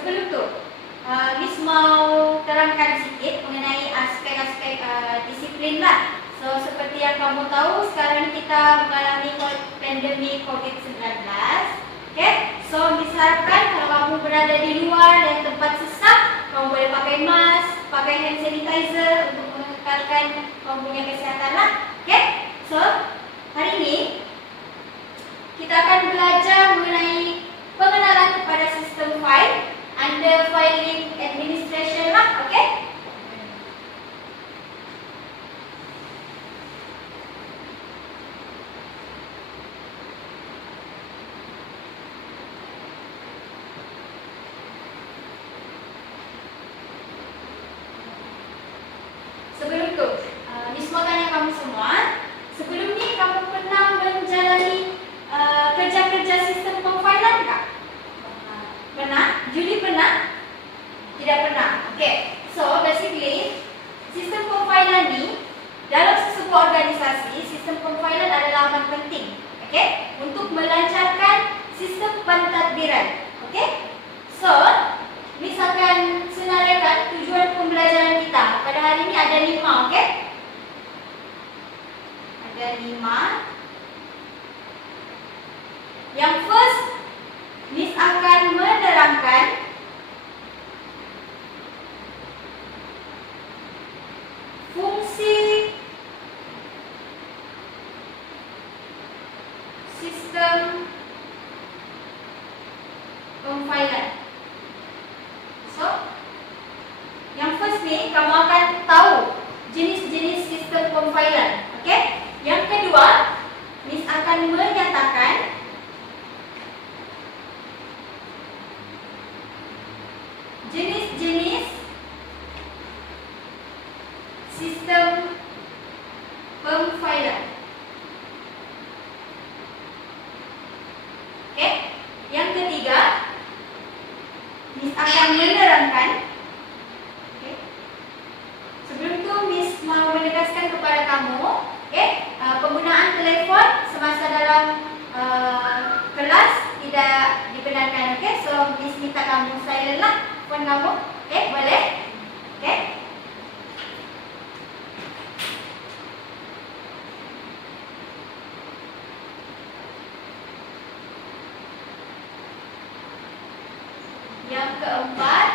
sebelum tu, Miss mau terangkan sedikit mengenai aspek-aspek disiplin lah. So, seperti yang kamu tahu, sekarang kita mengalami pandemi COVID-19. Okay? So, Miss harapkan kalau kamu berada di luar dan tempat sesak, kamu boleh pakai mask, pakai hand sanitizer untuk mengekalkan kamu punya kesihatan lah. Okay? So, hari ini kita akan belajar mengenai pengenalan kepada sistem file under filing administration lah, okey? Sebelum tu, Miss mau tanya kamu semua, sebelum ni kamu pernah menjalani kerja-kerja sistem pemfailan tak? Pernah? Julie pernah? Tidak pernah. Okey. So, basically, sistem pemfailan ni dalam sebuah organisasi, sistem pemfailan adalah amat penting. Okey? Untuk melancarkan sistem pentadbiran. Okey? So, Miss akan senaraikan tujuan pembelajaran kita. Pada hari ini ada 5, okey? Ada 5. Yang first, Miss akan menerangkan fungsi sistem pemfailan. So, yang first ni kamu akan tahu jenis-jenis sistem pemfailan, okey? Yang kedua, Miss akan menyatakan jenis-jenis sistem pemfailan. Okey? Yang ketiga, Miss akan menerangkan. Okey? Sebelum tu Miss mau menegaskan kepada kamu, okey, penggunaan telefon semasa dalam kelas tidak dibenarkan, okey? So Miss minta kamu silent lah phone kamu. Okey, boleh? Okey. Yang keempat,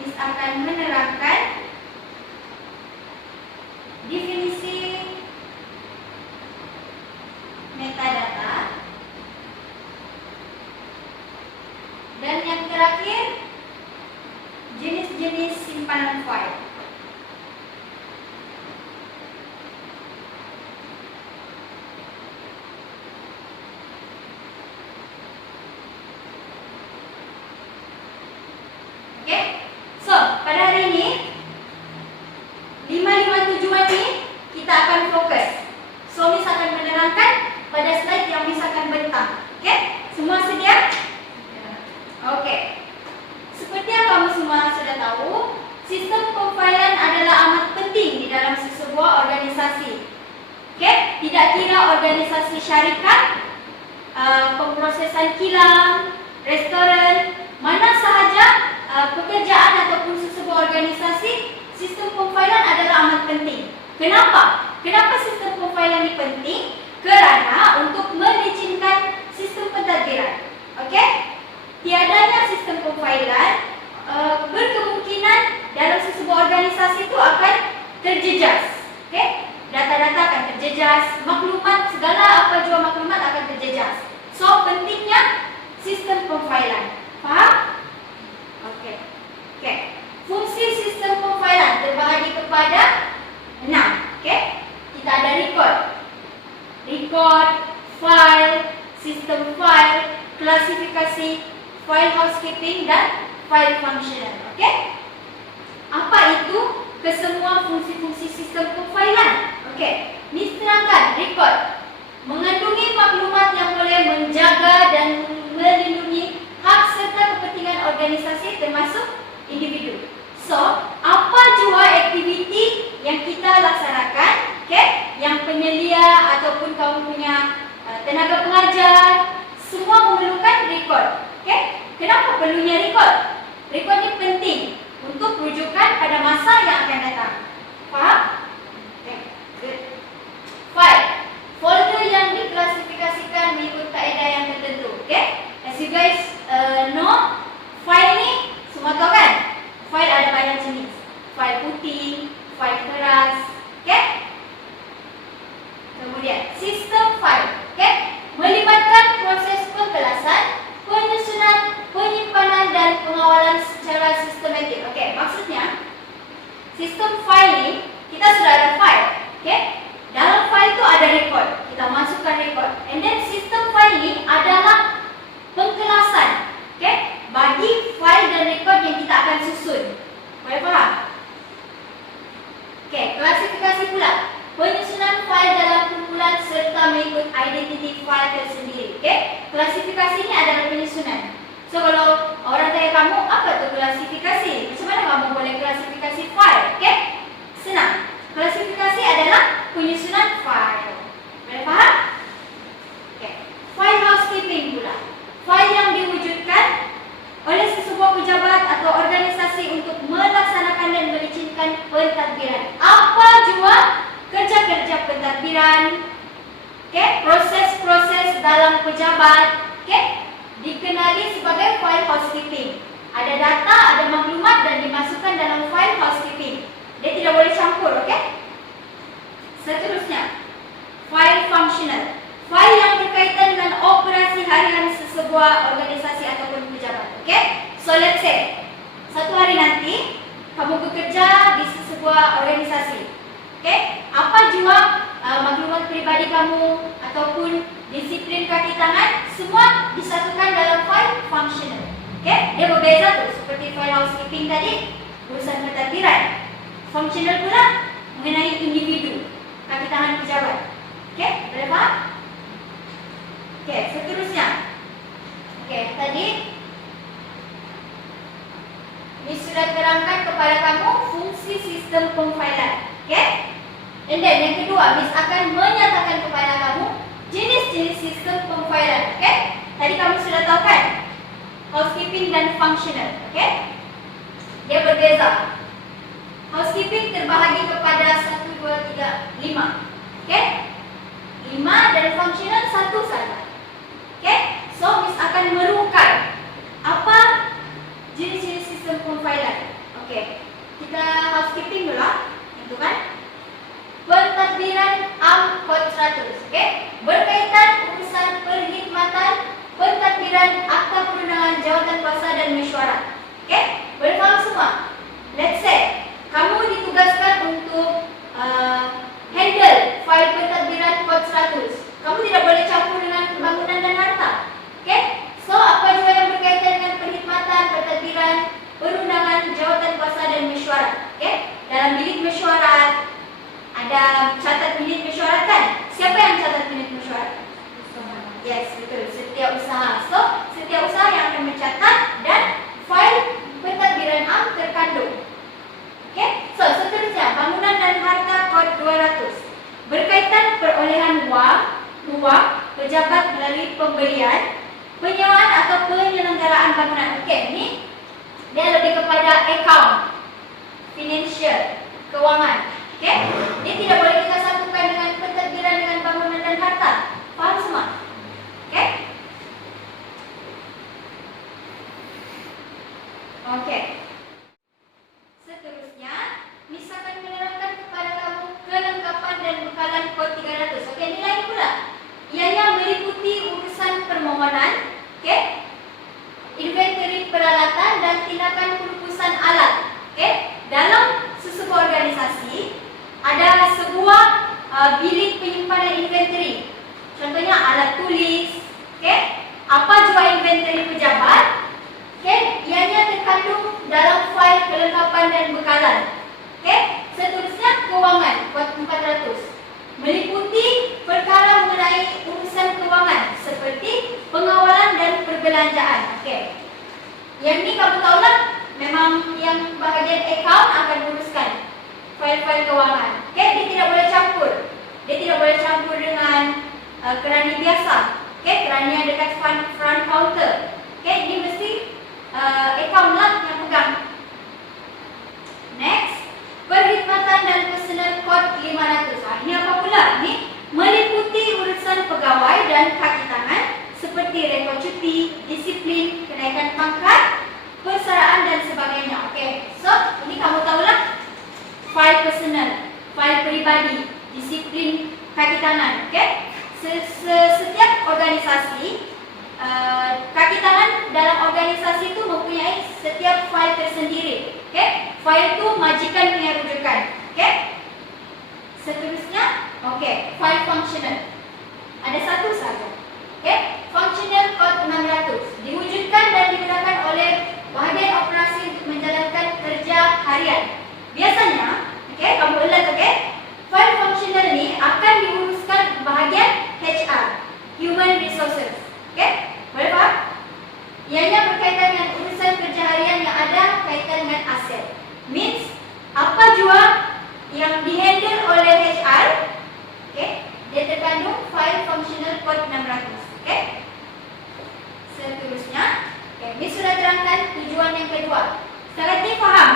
Miss akan menerangkan definisi metadata. Dan yang terakhir, jenis-jenis simpanan file. Okey? So, pada hari ini 5 tujuan ni kita akan fokus. So, Miss akan menerangkan pada slide yang Miss akan bentang. Okey? Semua sedia? Okey. Seperti yang kamu semua sudah tahu, sistem pemfailan adalah amat penting di dalam sebuah organisasi. Okey? Tidak kira organisasi syarikat, pemprosesan kilang, restoran, mana sahaja pekerjaan ataupun sebuah organisasi, sistem pemfailan adalah amat penting. Kenapa? Kenapa sistem pemfailan ini penting? Kerana untuk melicinkan sistem pentadbiran. Okey? Tiadanya sistem pemfailan berkemungkinan dalam sebuah organisasi itu akan terjejas. Okey? Data-data akan terjejas, maklumat, segala apa jua maklumat akan terjejas. So, pentingnya sistem pemfailan. Faham? Okey. Okey. Fungsi sistem pemfailan terbahagi kepada 6. Okey? Kita ada record, file, sistem file, klasifikasi, file housekeeping dan file functional. Okey? Apa itu kesemua fungsi-fungsi sistem pemfailan? Okey, Miss terangkan record mengandungi maklumat yang boleh menjaga dan melindungi hak serta kepentingan organisasi termasuk individu. So, apa jua aktiviti yang kita laksanakan, okey, yang penyelia ataupun kamu punya tenaga pengajar, semua memerlukan record. Okey? Kenapa perlunya record? Record ini penting untuk rujukan pada masa yang akan datang. Faham? Okay, good. File. Folder yang diklasifikasikan mengikut kaedah yang tertentu. Okay? As you guys know, file ni semua tahu kan? File ada banyak jenis. File putih, file keras. Okay? Kemudian, sistem file. Okay? Melibatkan proses pengkelasan, penyusunan, penyimpanan dan pengawalan secara sistematik. Okay, maksudnya sistem file ni kita sudah ada file. Okay? Dalam file tu ada record. Kita masukkan record. And then sistem file ni adalah pengkelasan. Okay? Bagi file dan record yang kita akan susun. Boleh faham? Okay, klasifikasi pula. Penyusunan file dalam kumpulan serta mengikut identiti file tersendiri. Okay? Klasifikasi ini adalah penyusunan. So kalau orang tanya kamu, apa tu klasifikasi? Macam mana kamu boleh klasifikasi file? Okay? Senang. Klasifikasi adalah penyusunan file. Boleh faham? Okay. File housekeeping pula. File yang diwujudkan oleh sesebuah pejabat atau organisasi untuk melaksanakan dan melicinkan pentadbiran. Apa jua kerja-kerja pentadbiran, okay, proses-proses dalam pejabat, okay, dikenali sebagai file housekeeping. Ada data, ada maklumat dan dimasukkan dalam file housekeeping. Dia tidak boleh campur, okay? Seterusnya, file functional. File yang berkaitan dengan operasi harian sesebuah organisasi ataupun pejabat, okay? So let's say, satu hari nanti kamu bekerja di sesebuah organisasi, okay? Apa jua maklumat pribadi kamu ataupun disiplin kaki tangan, semua disatukan dalam file functional, okay? Dia berbeza tu, seperti file housekeeping tadi, urusan pentadbiran. Functional pula mengenai individu, kaki tangan pejabat. Okay, boleh faham? Okay, seterusnya. Okay, tadi ini sudah terangkan kepada kamu fungsi sistem pemfailan. Okay? And then yang kedua, Miss akan menyatakan kepada kamu jenis-jenis sistem pemfailan. Okay? Tadi kamu sudah tahu kan? Housekeeping dan functional. Okay? Dia berbeza. Housekeeping terbahagi kepada 1, 2, 3, 5. Okay? 5 dan functional satu saja. Okay? So, Miss akan merungkai apa jenis-jenis sistem pemfailan. Okay. Kita housekeeping dulu lah. Itu kan? Pentadbiran Am Kod 100. Okay? Berkaitan urusan perkhidmatan, pentadbiran, akta perundangan, jawatan kuasa dan mesyuarat. Okay? Boleh faham semua? Let's say kamu ditugaskan untuk handle file pentadbiran kod 100. Kamu tidak boleh campur dengan pembangunan dan harta. Okay? So, apa jua yang berkaitan dengan perkhidmatan, pentadbiran, perundangan, jawatan kuasa dan mesyuarat. Okay? Dalam bilik mesyuarat, ada catat bilik mesyuarat kan? Siapa yang catat bilik mesyuarat? Yes, betul. Setiap usaha. So, setiap usaha yang akan mencatat dan file pentadbiran am terkandung. Okay? So, seterusnya, bangunan dan harta kod 200. Berkaitan perolehan uang pejabat melalui pembelian, penyewaan atau penyelenggaraan bangunan. Okay, ini dia lebih kepada account, financial, keuangan. Okay? Dia tidak boleh kita satukan dengan pentadbiran dengan bangunan dan harta. Faham semua? Okay? Okay. Seterusnya, Miss akan menerangkan kepada kamu kelengkapan dan bekalan kod 300. Okey, ini lain pula. Ianya meliputi urusan permohonan, okey, inventory peralatan dan tindakan perupusan alat. Okey, dalam sesebuah organisasi ada sebuah bilik penyimpanan inventory. Contohnya alat tulis, okey, apa jua inventory pejabat. Okay, ianya terkandung dalam fail kelengkapan dan bekalan. Okay, seterusnya kewangan kod 400 meliputi perkara mengenai urusan kewangan seperti pengawalan dan perbelanjaan. Okay, yang ni kamu tahulah, memang yang bahagian account akan uruskan fail-fail kewangan. Okay, dia tidak boleh campur. Dia tidak boleh campur dengan kerani biasa. Okay, kerani yang dekat front counter. Okay, ini mesti setiap file tersendiri. Oke, file itu majikan punya rujukan. Oke, seterusnya, oke, file functional. Ada satu saja. Oke, functional code 600 diwujudkan dan digunakan oleh bahagian operasi untuk menjalankan kerja harian. Biasanya, oke, kamu ulang, oke, file functional ini akan diuruskan bahagian HR, Human Resources. Oke, boleh faham? Ianya berkaitan dengan urusan kerja harian yang ada kaitan dengan aset. Means, apa jua yang dihandle oleh HR, oke, dia terkandung file functional code 600. Oke, seterusnya, oke, Miss sudah terangkan tujuan yang kedua. Sekarang ini faham?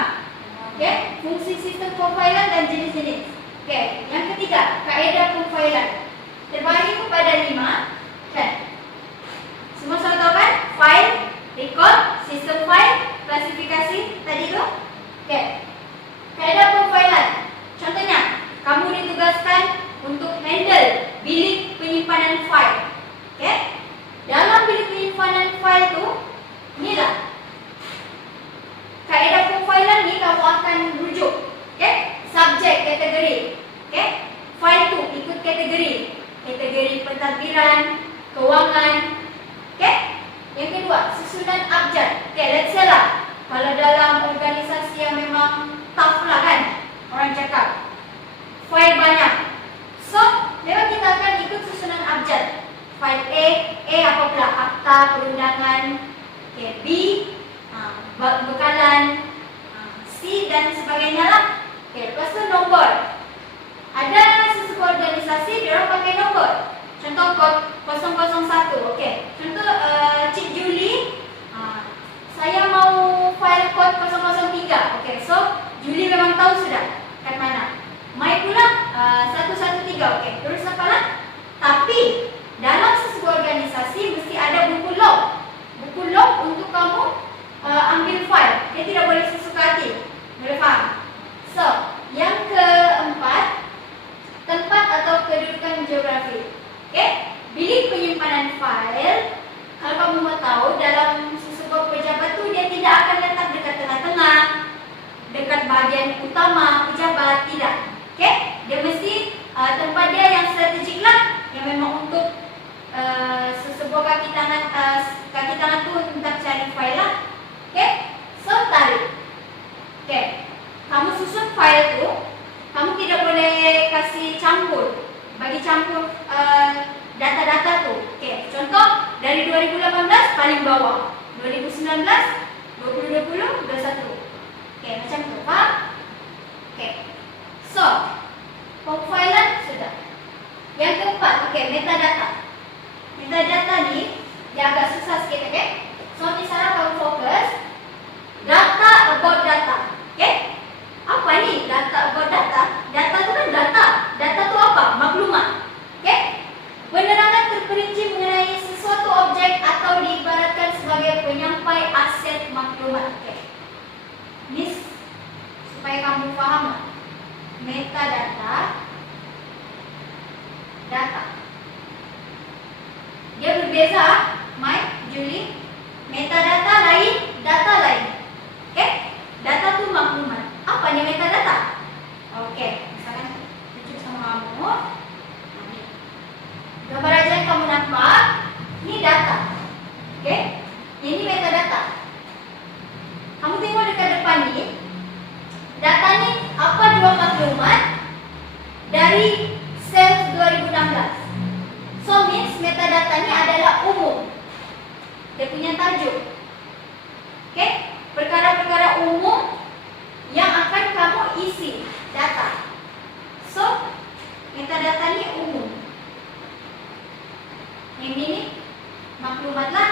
Oke, fungsi sistem pemfailan dan jenis-jenis. Oke, yang ketiga, kaedah pemfailan terbagi kepada 5. Kan? Semua sudah tahu kan? File, record, sistem file, klasifikasi tadi itu. Oke, kaedah pemfailan. Contohnya, kamu ditugaskan untuk handle bilik penyimpanan file. Oke, dalam bilik penyimpanan file itu, inilah kaedah pemfailan ini kamu akan rujuk. Oke, subjek kategori. Oke, file itu ikut kategori. Kategori pentadbiran, keuangan. Oke, yang kedua, susunan abjad. Oke, let's say lah, kalau dalam organisasi yang memang tough lah kan, orang cakap file banyak. So, memang kita akan ikut susunan abjad. File A apa pula? Akta, perundangan. Okay, B, bekalan, C dan sebagainya lah. Okay, lepas tu nombor. Ada sesebuah organisasi dia orang pakai nombor. Contoh kod 001. Okay, contoh Cik Julie, saya mau file kod 003. Okay, so Julie memang tahu sudah kat mana. Mai pula 113. Okay, terus apa lah? Tapi dalam sesebuah organisasi mesti ada buku log. Buku log untuk kamu ambil file. Dia tidak boleh sesuka hati. Boleh faham? So, yang keempat, tempat atau kedudukan geografi. Okay? Bilik penyimpanan file, kalau kamu mau tahu, dalam sesebuah pejabat tu dia tidak akan letak dekat tengah-tengah, dekat bahagian utama pejabat, tidak. Okay? Dia mesti tempat dia yang strategik lah, yang memang untuk sesebuah kaki tangan tu untuk cari file lah. Okay? So, tarik. Okay. Kamu susun file tu, kamu tidak boleh kasih campur, bagi campur data-data tu. Okay. Contoh, dari 2018 paling bawah, 2019, 2020, 21. Okay, macam tu, faham? Okay. So, pemfailan sudah. Yang keempat, okay, metadata. Metadata ni, dia agak susah sikit, okay? So, misalnya kamu fokus, data about data. Okay? Apa ni data about data? Data tu kan data. Data tu apa? Maklumat. Okay? Penerangan terperinci mengenai sesuatu objek atau diibaratkan sebagai penyampai aset maklumat. Okay? Ini supaya kamu faham. Metadata, data. Dia berbeza, Mike, Julie. Metadata lain, data lain. Okay? Data tu maklumat. Apa ni metadata? Okay, misalkan tunjuk sama kamu. Gambar aja yang kamu nampak, ini data. Okay? Ini metadata. Kamu tengok dekat depan ni. Data ni apa dua maklumat dari sales 2016. So means metadata ni adalah umum. Dia punya tajuk. Okay? Perkara-perkara umum yang akan kamu isi data. So, metadata ni umum. Yang ini maklumat lah.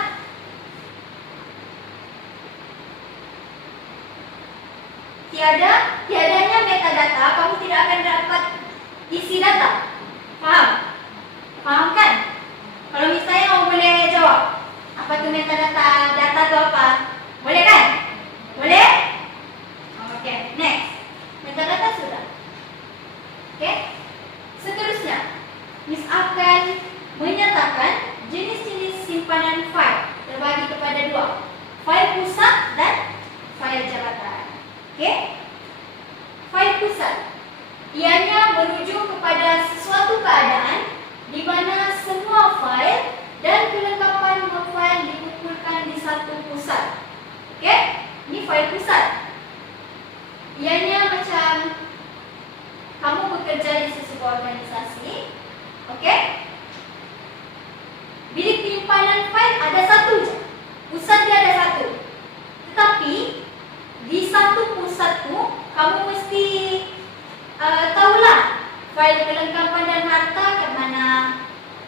Tiadanya metadata, kamu tidak akan dapat isi data. Faham? Faham kan? Kalau misalnya kamu boleh jawab, apa tu metadata? Data tu apa? Boleh kan? Boleh? Okay, next. Metadata sudah. Okay. Seterusnya, Miss akan menyatakan jenis-jenis simpanan file terbagi kepada dua. File pusat dan Ianya merujuk kepada sesuatu keadaan di mana semua fail dan kelengkapan memfail dikumpulkan di satu pusat. Okey? Ini fail pusat. Ianya macam kamu bekerja di sebuah organisasi. Okey? Bilik penyimpanan fail ada satu je. Pusat dia ada satu. Tetapi di satu pusat tu kamu mesti tahulah fail kelengkapan dan harta ke mana.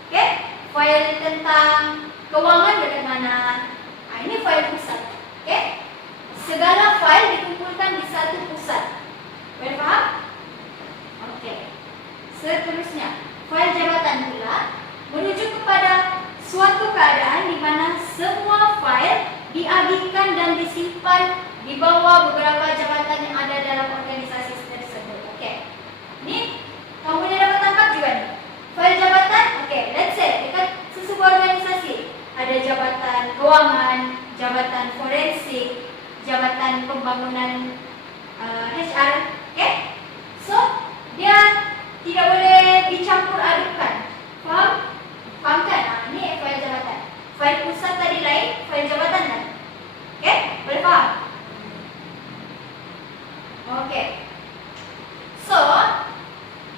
Okey? Fail tentang kewangan ke mana. Ini fail pusat. Okey? Segala fail dikumpulkan di satu pusat. Boleh faham? Okey. Seterusnya, fail jabatan pula merujuk kepada suatu keadaan di mana semua fail diagihkan dan disimpan di bawah beberapa jabatan yang ada dalam organisasi tersebut. Okey. Ini kamu boleh dapat tangkap juga nih. Fail jabatan, okey, let's say dekat sebuah organisasi ada jabatan kewangan, jabatan forensik, jabatan pembangunan HR. Okey. So, dia tidak boleh dicampur adukan. Faham? Faham kan? Ini fail jabatan. Fail pusat tadi lain, fail jabatan lain. Okey? Boleh faham? Okey. So,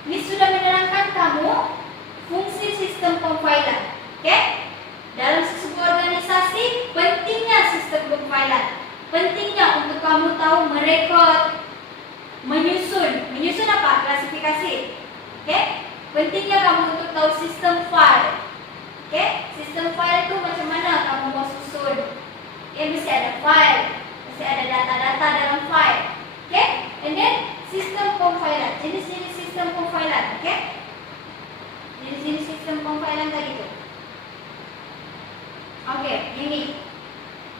ini sudah menerangkan kamu fungsi sistem pemfailan. Okey? Dalam sebuah organisasi, pentingnya sistem pemfailan. Pentingnya untuk kamu tahu merekod, menyusun. Menyusun apa? Klasifikasi. Okey? Pentingnya kamu untuk tahu sistem file. Okey? Sistem file itu macam mana kamu mau susun. Mesti ada file, mesti ada data-data dalam file. Okey? And then sistem pemfailan. Jenis-jenis sistem pemfailan. Okey? Jenis-jenis sistem pemfailan tadi tu. Okey, ini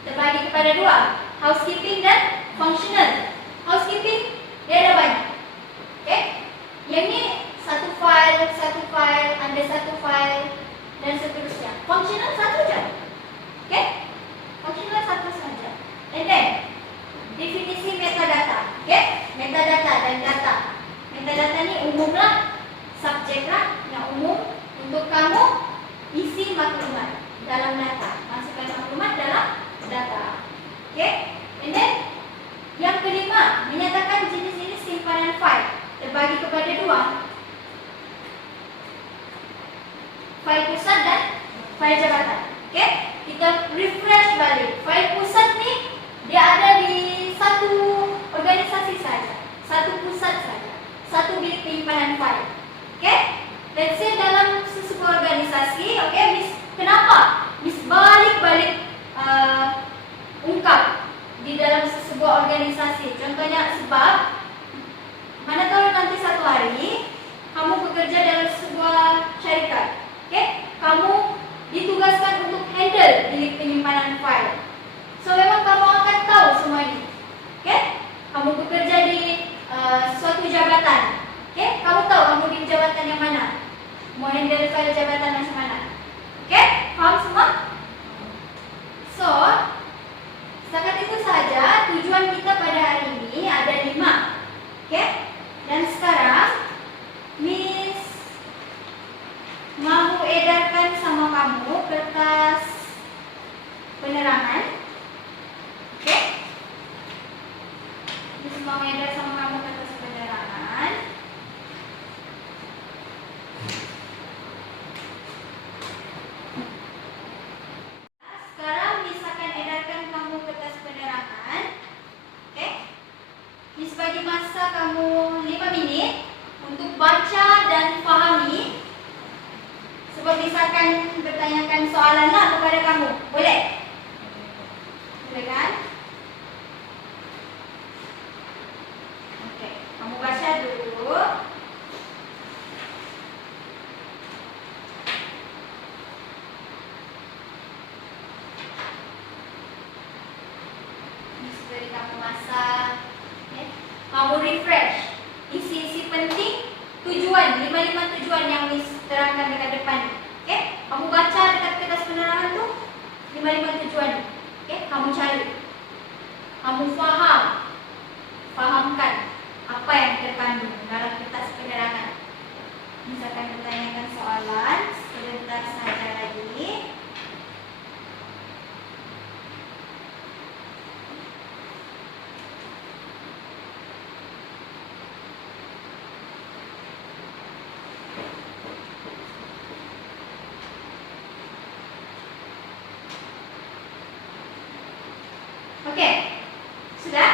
terbagi kepada dua, housekeeping dan functional. Housekeeping dia ada banyak. Okey? Yang ni satu file, ambil satu file dan seterusnya. Functional satu je. Okey? Functional satu saja. And then definisi metadata. Okey? Metadata dan data. Metadata ni umumlah, subjek lah yang umum untuk kamu isi maklumat dalam data. Masukkan maklumat dalam data. Okey? And then yang kelima, menyatakan jenis-jenis simpanan file. Terbagi kepada dua, file pusat dan file jabatan. Okey? Kita refresh balik. File pusat ni dia ada di satu organisasi saja, satu pusat saja, satu bilik penyimpanan file. Okey? Let's say dalam sebuah organisasi, okey, Miss, kenapa Miss balik-balik ungkap di dalam sebuah organisasi? Contohnya sebab mana tahu nanti satu hari kamu bekerja dalam sebuah syarikat. Okey? Kamu ditugaskan untuk handle bilik penyimpanan file. So memang kamu akan tahu semua ini. Okey? Kamu bekerja di suatu jabatan. Okey? Kamu tahu kamu di jabatan yang mana? Mau handle file jabatan macam mana? Okey? Faham semua? So, setakat itu saja tujuan kita pada hari ini ada 5. Okey? Dan sekarang Miss mahu edarkan sama kamu kertas penerangan. Okey? Miss mahu edar sama kamu kertas penerangan. Sekarang Miss akan edarkan kamu kertas penerangan. Okey? Miss bagi masa kamu 5 minit untuk baca dan fahami. Sebab Miss akan bertanyakan soalan lah kepada kamu. Boleh? Boleh kan? Okey, kamu baca dulu. Miss beri kamu masa. Okay. Kamu refresh. Isi-isi penting, tujuan, 5 tujuan yang Miss terangkan dekat depan. Okey? Kamu baca dekat kertas penerangan tu 5 tujuan. Okey? Kamu cari. Kamu fahamkan apa yang terkandung dalam kertas penerangan. kawan-kawan, sebentar saja lagi. Oke, sudah?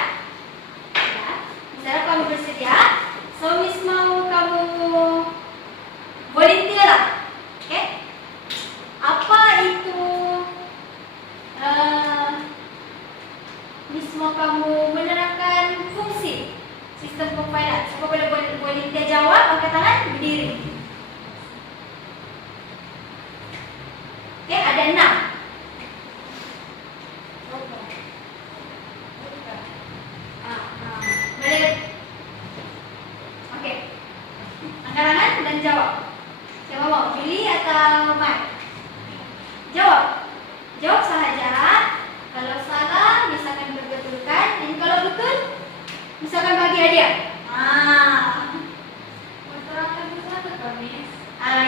Sudah. Misalnya kamu bersedia, so Miss mau kamu volunteer lah. Oke? Apa itu? Miss mau kamu menerangkan fungsi sistem compiler. Siapa boleh volunteer jawab, angkat tangan, berdiri. Oke, ada 6. Boleh. Oke. Angkat tangan dan jawab. Siapa mau? Pilih atau Mai? Jawab. Jawab saja. Kalau salah, misalkan berbetulkan. Dan kalau betul, misalkan bagi hadiah.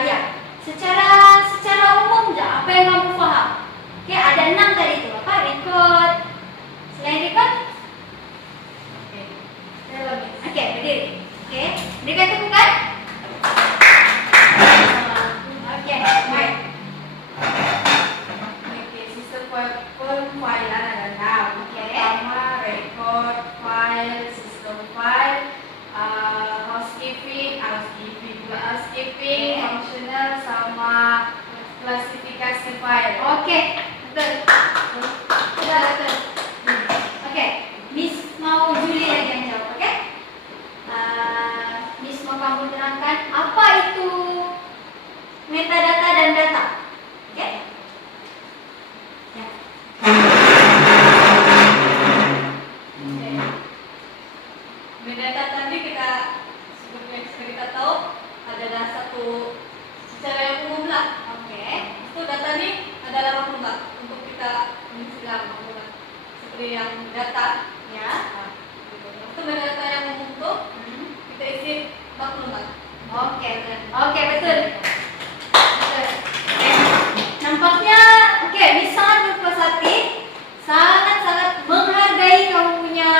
Ya. Secara umum aja, apa yang kamu paham? Oke, ada 6 tadi itu. Apa? Record. Selain record? Oke, berdiri. Oke, berikan tepukan. Oke, baik. Sistem pemfailan adalah pertama record file, sistem file, housekeeping, functional sama klasifikasi file. Oke, betul. Sudah betul. Oke, Miss mau Julie lagi yang jawab, oke? Miss mau kamu terangkan apa itu metadata dan data, oke? Ya. Metadata tadi kita seperti yang sudah kita tahu adalah satu secara yang umum lah. Oke. Itu data ini adalah maklumat untuk kita mengisi dalam maklumat seperti yang data. Ya. Itu metadata yang umum tuh kita isi maklumat. Oke, betul. Oke, betul. Betul. Oke. Nampaknya oke, Miss sangat berpuas hati, sangat menghargai kamu punya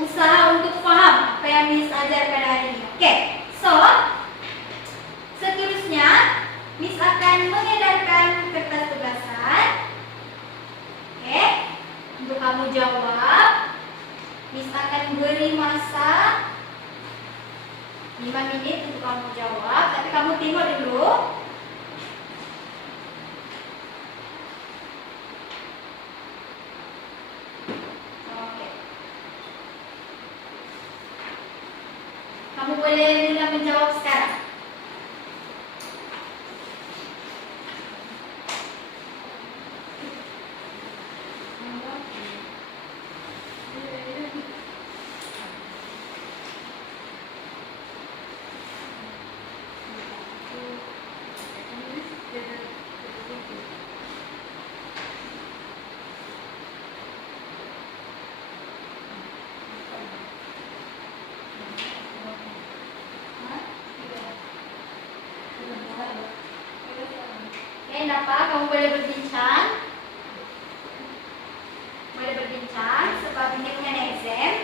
usaha untuk paham apa yang Miss ajarkan hari ini. Oke, so seterusnya Miss akan mengedarkan kertas tugasan. Oke, untuk kamu jawab. Miss akan beri masa 5 menit untuk kamu jawab, tapi kamu tengok dulu. Oke. Kamu boleh mulai menjawab sekarang. Oke, kenapa? Kamu boleh berbincang. Boleh berbincang sebab ini punya exam.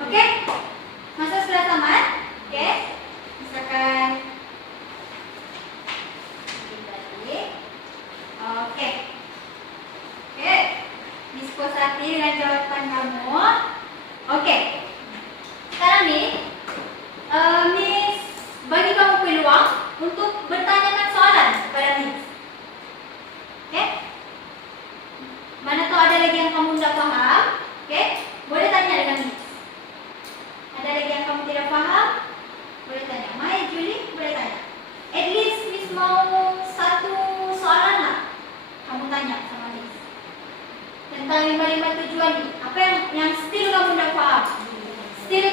Oke, masa sudah tamat? Oke, misalkan tadi. Oke, oke, Miss puas hati dengan jawaban kamu. Oke, sekarang nih, Miss bagi kamu peluang untuk bertanyakan soalan kepada Miss. Oke, mana tahu ada lagi yang kamu tidak paham? Oke, boleh tanya dengan Miss. Ada lagi yang kamu tidak paham?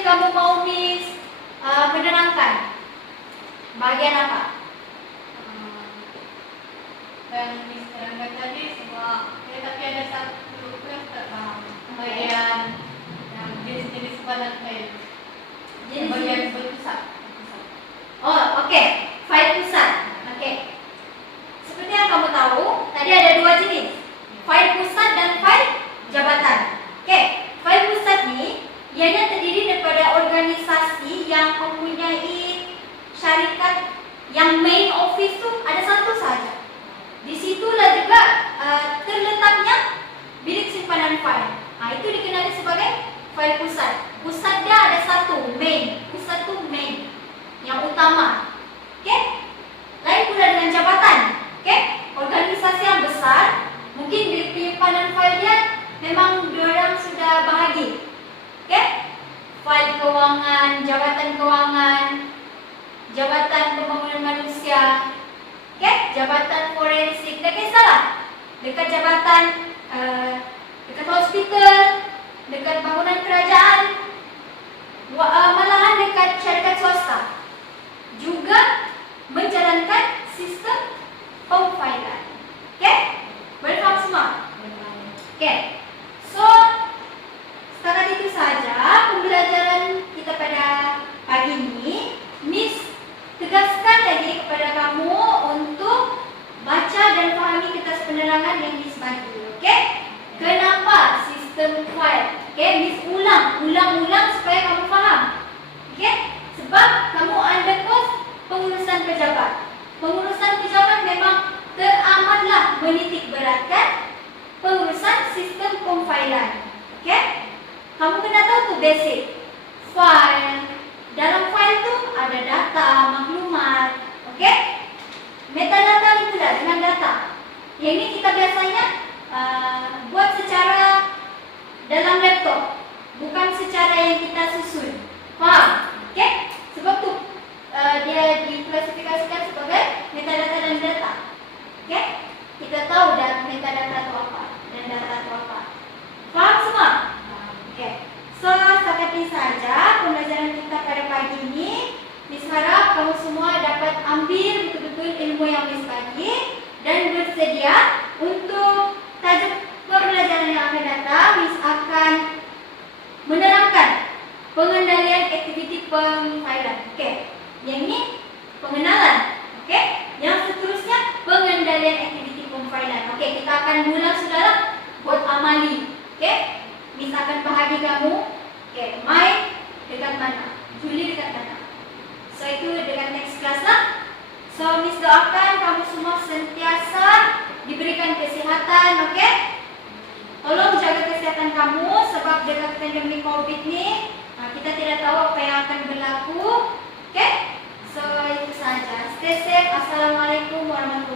kamu mau Miss menerangkan? Bagian apa? Dan diserangkan tadi semua, ya, tapi ada satu yang tak paham. Bagian yang jenis-jenis badan file. Jenis- Bagian berpusat. Oh, oke. File pusat. Oke. Seperti yang kamu tahu, tadi ada dua jenis. File pusat dan file jabatan. Oke. File pusat nih, ianya terdiri daripada organisasi yang mempunyai syarikat yang main office tuh ada satu saja. Disitulah juga terletaknya bilik simpanan file. Nah, itu dikenali sebagai file pusat. Pusat dia ada satu, main. Pusat tuh main, yang utama. Oke? Lain pula dengan jabatan. Oke? Organisasi yang besar, mungkin bilik penyimpanan file dia memang diorang sudah bahagi. Oke? File keuangan, jabatan pembangunan manusia, oke? Jabatan forensik, tak kisahlah. Dekat jabatan, dekat hospital, dekat bangunan kerajaan, malahan dekat syarikat swasta. Juga menjalankan sistem pemfailan. Oke? Berfaham semua? Oke. So, setakat itu saja pembelajaran kita pada pagi ini. Miss tegaskan lagi kepada kamu untuk baca dan pahami kertas penerangan yang Miss bagi. Oke? Kenapa sistem file? Oke, Miss ulang supaya kamu faham. Oke? Sebab kamu under course pengurusan pejabat. Pengurusan pejabat memang teramatlah menitik beratkan pengurusan sistem pemfailan. Oke? Kamu kena tahu tuh basic. File. Dalam file tuh ada data, maklumat. Oke? Metadata itulah dengan data. Yang ini kita biasanya buat secara dalam laptop, bukan secara yang kita susun. Paham? Oke? Sebab tuh dia diklasifikasikan sebagai metadata dan data. Oke? Kita tahu dan metadata itu apa dan data itu apa. Paham semua? Oke. So, setakat ini saja pembelajaran kita pada pagi ini. Miss harap kamu semua dapat ambil betul-betul ilmu yang Miss bagi dan bersedia untuk tajuk pembelajaran yang akan datang. Miss akan menerangkan pengendalian aktiviti pemfailan. Oke. Yang ini pengenalan. Oke. Yang seterusnya pengendalian aktiviti pemfailan. Oke, kita akan mulai saudara buat amali. Oke. Miss akan bahagi kamu. Oke, Mai dekat mana? Juli dekat mana? So itu dengan next class lah. So Miss doakan kamu semua sentiasa diberikan kesehatan, oke? Tolong jaga kesehatan kamu sebab dengan pandemi COVID ini kita tidak tahu apa yang akan berlaku, oke? So itu saja. Stay safe. Assalamualaikum warahmatullahi wabarakatuh.